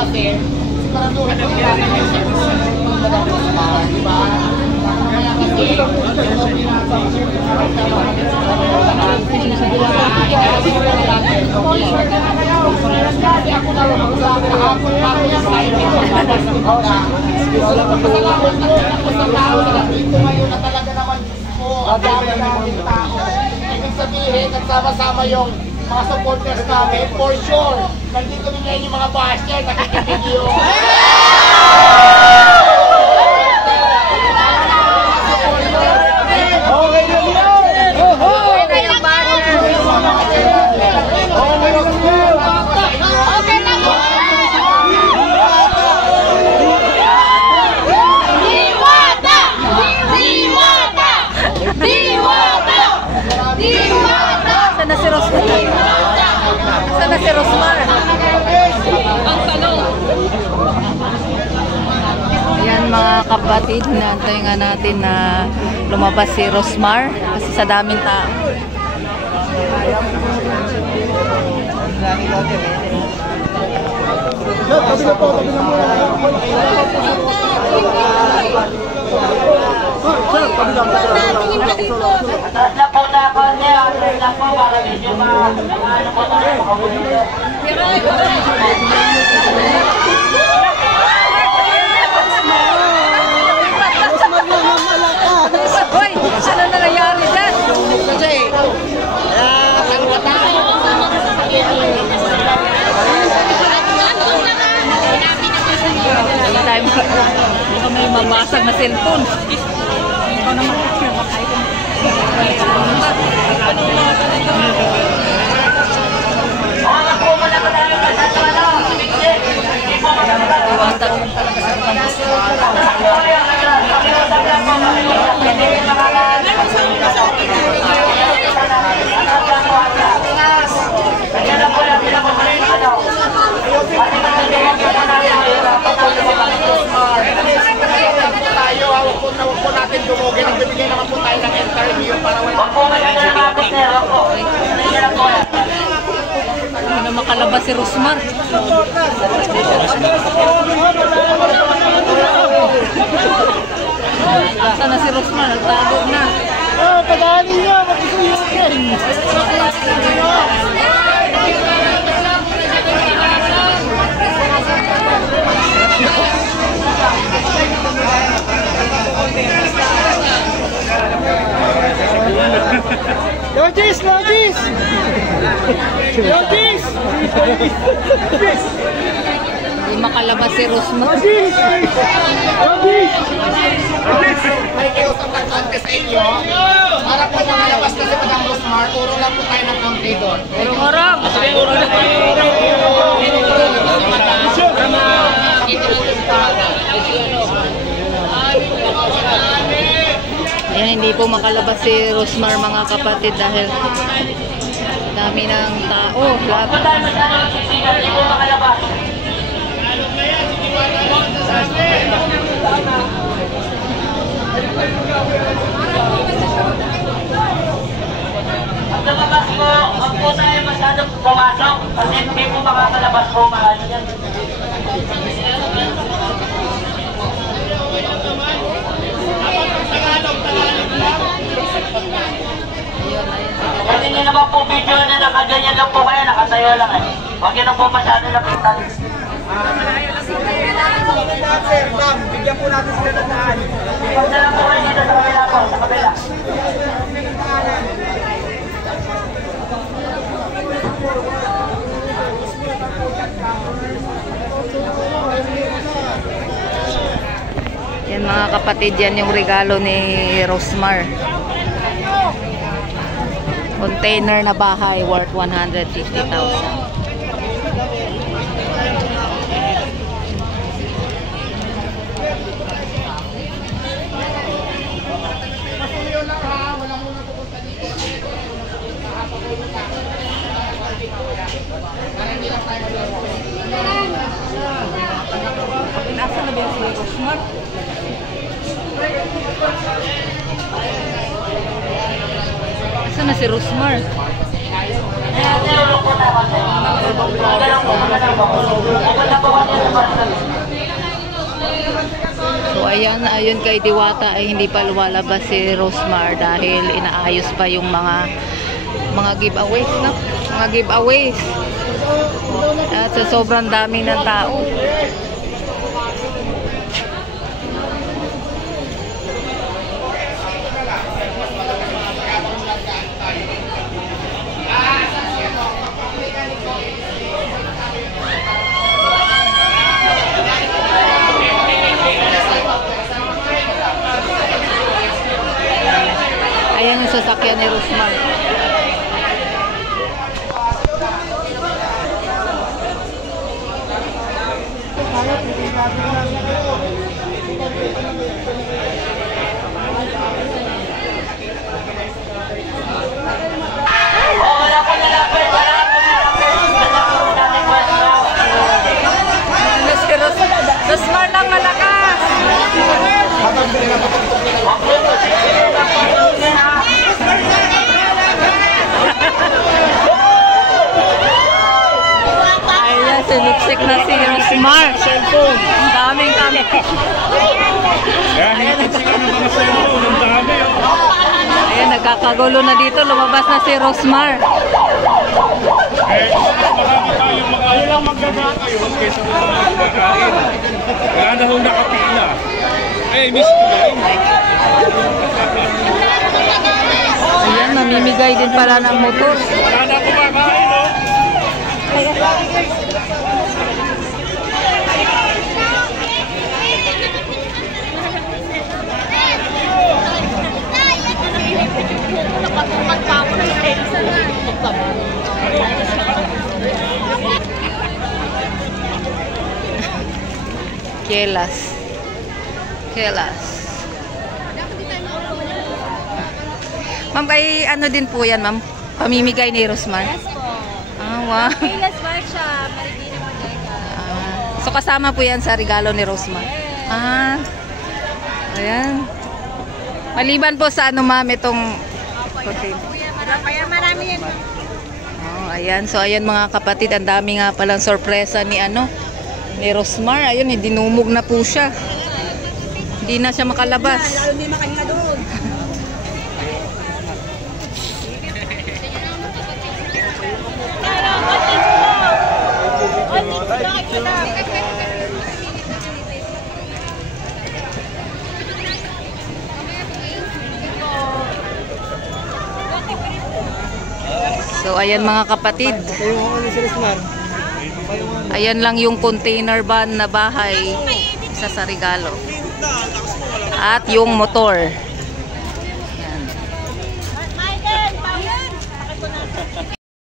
kasi, siguraduhin ko yung natin sa di ba? Kaya kasi, kasi ako na lang sa kahapon pa ako yung kainin ko pasalamat ako sa tao na nandito ngayon na talaga naman po ang dami namin tao. Ibig sabihin, nagsama-sama yung mga supporters namin, for sure. Nandito din ngayon yung mga basher, nakikipigyo. Okay na yan! Okay na yung basher! Okay na mo! Diwata! Diwata! Diwata! Diwata! Saan na si Rosmar? Saan na si Rosmar? Ang tanong! Ayan mga kapatid, naantay nga natin na lumabas si Rosmar kasi sa daming tao. Taas na po na ako niya, taas na po para medyo ano po tayo. Hoy, ano na nangyari dyan? Kasi, ang katao. Baka may mabasag na cellphone. Ikaw naman kasi makay ko. Huwag po natin dumugin. Nagbibigay naman po tayo ng interview para wala po. Hindi na makalabas si Rosmar. Saan na si Rosmar? Nagtago na. Pagani niya! Mag-isuyin! Logis! Logis! Logis! Hindi makalabas si Rosmar. Logis! Logis! May kiusap ng konti sa inyo. Para po makalabas kasi pa ng Rosmar, turo lang po tayo ng konti doon. Urong-urong! Ayan, hindi po makalabas si Rosmar mga kapatid dahil dami ng tao. Ang lumabas po, huwag po tayo masyadong pumasok kasi hindi po makakalabas po mahal yan. Kasi nyo naman po video na nakaganyan lang po kayo, nakatayo lang eh. Huwag yun po masyado lapitan. Bigyan po natin sila ng daan. Huwag na lang po kayo dito sa kabila po, sa kabila. Yan mga kapatid, yan yung regalo ni Rosmar. Container na bahay worth 150,000. Nasa na ba yung si Rosmar? Nasa na si Rosmar? Magandang po, magandang po. Maganda po kanya sa personal. So ayan, ayon kay Diwata ay hindi pa lumalabas si Rosmar dahil inaayos pa yung mga giveaways, no? Mga giveaways. At sa sobrang dami ng tao. Ayan yung sasakyan ni Rosmar. Wala po nalapit. Wala po nalapit. Wala po natin pwesto. Rosmar lang malakas! Ayan, sinuksik na si Rosmar. Ang daming kami. Ayan, nagkakagulo na dito. Lumabas na si Rosmar. Ayaw lang magdadaan kayo kaysa kung magdadaan. Wala na hong nakapila. Miss ko ba yun? Ayan, namimigay din pala ng motor. Wala na kumakain, no? Kelas. Ma'am, kay ano din po yan, ma'am? Pamimigay ni Rosmar? Yes po. Ah, wow. Kelas Workshop, Marikina Bodega. So kasama po yan sa regalo ni Rosmar? Ah. Ayan. Maliban po sa ano, ma'am, itong container. Kaya marami yan. Oh, ayan. So ayan mga kapatid, ang dami nga palang sorpresa ni ni Rosmar. Ayun, dinumog na po siya. Hindi na siya makalabas. Hindi makahinga doon. So ayan mga kapatid. Ayan lang yung container van na bahay, isa sa regalo. At yung motor.